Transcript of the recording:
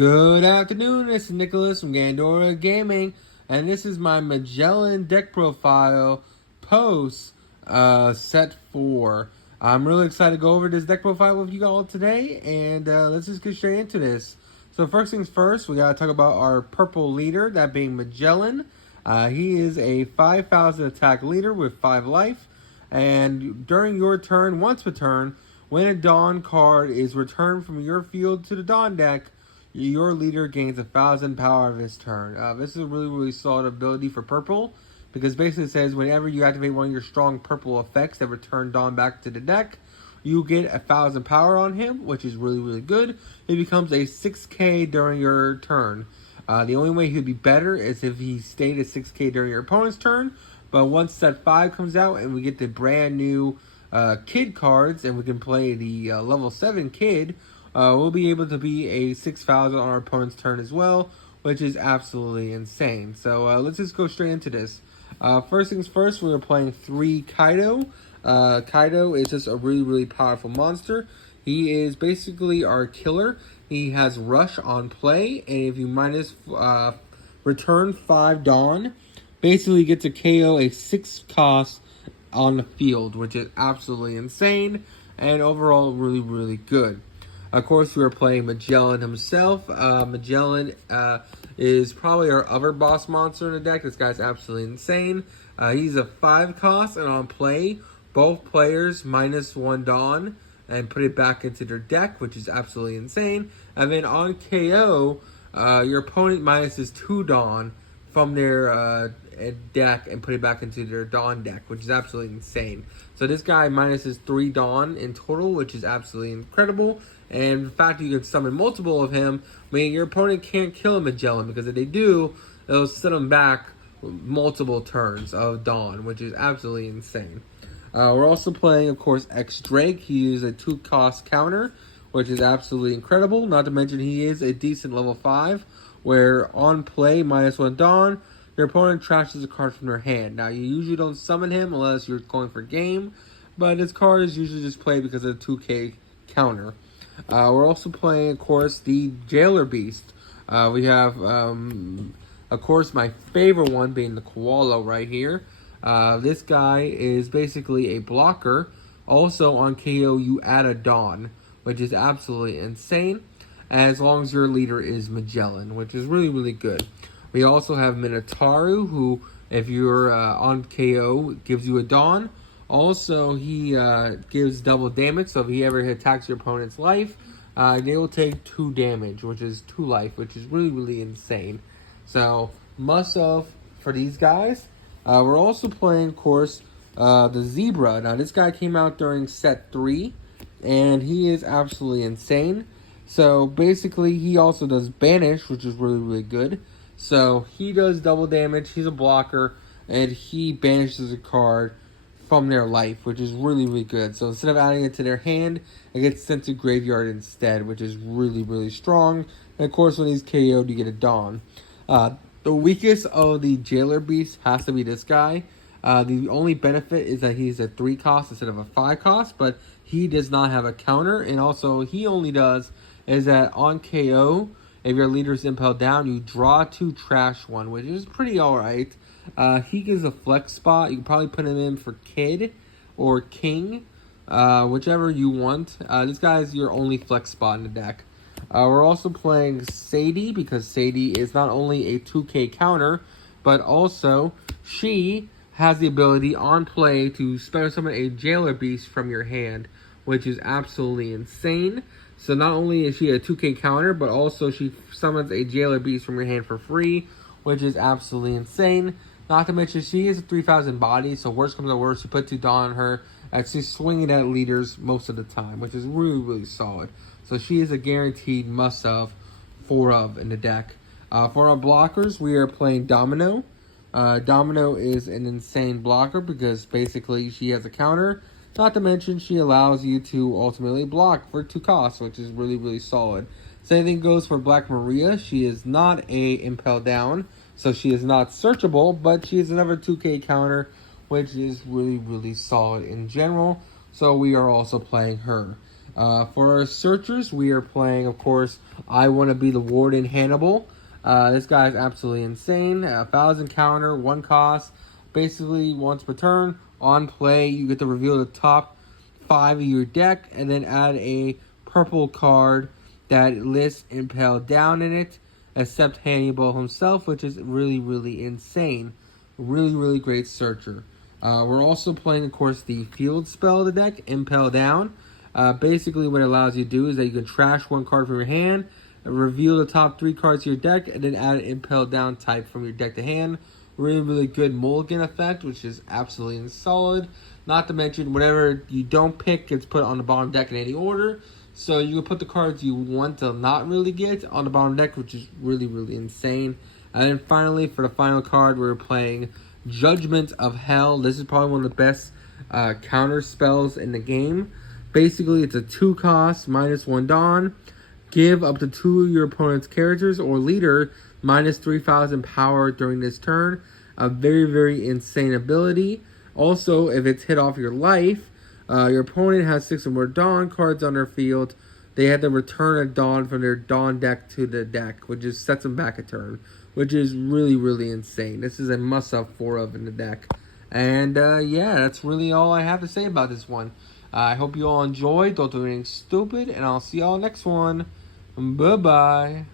Good afternoon, this is Nicholas from Gandora Gaming, and this is my Magellan deck profile post set 4. I'm really excited to go over this deck profile with you all today, and let's just get straight into this. So first things first, we gotta talk about our purple leader, that being Magellan. He is a 5,000 attack leader with 5 life, and during your turn, once per turn, when a Dawn card is returned from your field to the Dawn deck, your leader gains 1,000 power of his turn. This is a really solid ability for purple, because basically it says whenever you activate one of your strong purple effects that return Dawn back to the deck, you get 1,000 power on him, which is really good. It becomes a 6k during your turn. The only way he would be better is if he stayed at 6k during your opponent's turn, but once set 5 comes out and we get the brand new kid cards and we can play the level 7 kid, we'll be able to be a 6,000 on our opponent's turn as well, which is absolutely insane. So let's just go straight into this. First things first, we're playing 3 Kaido. Kaido is just a really powerful monster. He is basically our killer. He has Rush on play, and if you return 5 Dawn, basically you get to KO a 6 cost on the field, which is absolutely insane, and overall really good. Of course, we are playing Magellan himself. Magellan is probably our other boss monster in the deck. This guy's absolutely insane. He's a 5 cost, and on play, both players -1 Dawn and put it back into their deck, which is absolutely insane. And then on KO, your opponent minuses 2 Dawn from their deck and put it back into their Dawn deck, which is absolutely insane. So this guy minuses 3 Dawn in total, which is absolutely incredible. And the fact that you can summon multiple of him, meaning your opponent can't kill a Magellan, because if they do, they'll set him back multiple turns of Dawn, which is absolutely insane. We're also playing, of course, X Drake. He is a 2 cost counter, which is absolutely incredible. Not to mention he is a decent level 5, where on play, -1 Dawn, your opponent trashes a card from their hand. Now, you usually don't summon him unless you're going for game, but this card is usually just played because of the 2k counter. We're also playing, of course, the Jailer Beast. We have, of course, my favorite one being the Koala right here. This guy is basically a blocker. Also, on KO, you add a Dawn, which is absolutely insane, as long as your leader is Magellan, which is really good. We also have Minotaur, who, if you're on KO, gives you a Dawn. Also, he gives double damage, so if he ever attacks your opponent's life, they will take 2 damage, which is 2 life, which is really insane. So, must-have for these guys. We're also playing, of course, the Zebra. Now, this guy came out during set 3, and he is absolutely insane. So, basically, he also does Banish, which is really good. So, he does double damage, he's a blocker, and he banishes a card from their life, which is really good. So, instead of adding it to their hand, it gets sent to graveyard instead, which is really strong. And, of course, when he's KO'd, you get a Dawn. The weakest of the Jailer Beast has to be this guy. The only benefit is that he's a 3 cost instead of a 5 cost, but he does not have a counter. And also, he only does is that on KO, if your leader is impelled down, you draw 2, trash 1, which is pretty alright. He gives a flex spot. You can probably put him in for Kid or King, whichever you want. This guy is your only flex spot in the deck. We're also playing Sadie, because Sadie is not only a 2k counter, but also she has the ability on play to special summon a Jailer Beast from your hand, which is absolutely insane. So not only is she a 2k counter, but also she summons a Jailer Beast from your hand for free, which is absolutely insane. Not to mention she is a 3,000 body, so worst comes to worst, you put 2 Dawn on her, and she's swinging at leaders most of the time, which is really solid. So she is a guaranteed must-have 4 in the deck. For our blockers, we are playing Domino. Domino is an insane blocker because basically she has a counter. Not to mention she allows you to ultimately block for 2 costs, which is really solid. Same thing goes for Black Maria. She is not a impel down, so she is not searchable, but she is another 2k counter, which is really solid in general. So we are also playing her. For our searchers, we are playing, of course, I Want to Be the Warden Hannibal. This guy is absolutely insane. 1,000 counter, 1 cost. Basically, once per turn, on play, you get to reveal the top 5 of your deck and then add a purple card that lists Impel Down in it, except Hannibal himself, which is really, really insane. Really, really great searcher. We're also playing, of course, the field spell of the deck, Impel Down. Basically, what it allows you to do is that you can trash 1 card from your hand, reveal the top 3 cards to your deck, and then add an Impel Down type from your deck to hand. Really, really good mulligan effect, which is absolutely solid. Not to mention, whatever you don't pick gets put on the bottom deck in any order. So you can put the cards you want to not really get on the bottom deck, which is really, really insane. And then finally, for the final card, we're playing Judgment of Hell. This is probably one of the best counter spells in the game. Basically, it's a 2 cost, -1 Dawn. Give up to 2 of your opponent's characters or leader minus 3,000 power during this turn. A very, very insane ability. Also, if it's hit off your life, your opponent has 6 or more Dawn cards on their field. They have to return a Dawn from their Dawn deck to the deck, which just sets them back a turn, which is really, really insane. This is a must-have 4 of in the deck. And yeah, that's really all I have to say about this one. I hope you all enjoyed. Don't do anything stupid, and I'll see y'all next one. Bye-bye.